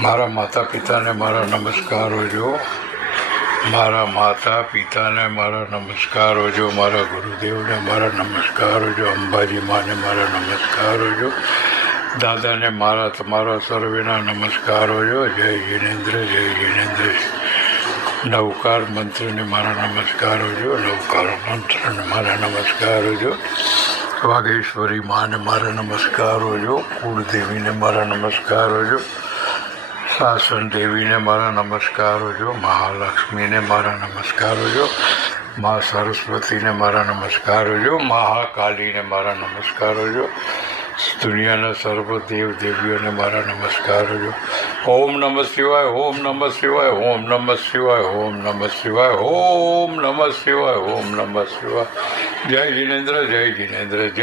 મારા માતા પિતાને મારા નમસ્કારો જો. મારા માતા પિતાને મારા નમસ્કારો જો. મારા ગુરુદેવને મારા નમસ્કારો જો. અંબાજી માને મારા નમસ્કારો જો. દાદાને મારા તમારા સર્વેના નમસ્કારો જો. જય જિનેન્દ્ર, જય જિનેન્દ્ર. નવકાર મંત્રને મારા નમસ્કારો જો. નવકાર મંત્રને મારા નમસ્કારો જો. વાઘેશ્વરી માને મારા નમસ્કારો જો. કુળદેવીને મારા નમસ્કારો જો. શાસન દેવીને મારા નમસ્કારો જો. મહાલક્ષ્મીને મારા નમસ્કારો જો. મા સરસ્વતીને મારા નમસ્કારો જો. મહાકાલીને મારા નમસ્કારો જો. દુનિયાના સર્વ દેવ દેવીઓને મારા નમસ્કારો જો. ઓમ નમઃ શિવાય, ઓમ નમઃ શિવાય, ઓમ નમઃ શિવાય, ઓમ નમઃ શિવાય, ઓમ નમઃ શિવાય, ઓમ નમઃ શિવાય. જય જિનેન્દ્ર, જય જિનેન્દ્ર, જય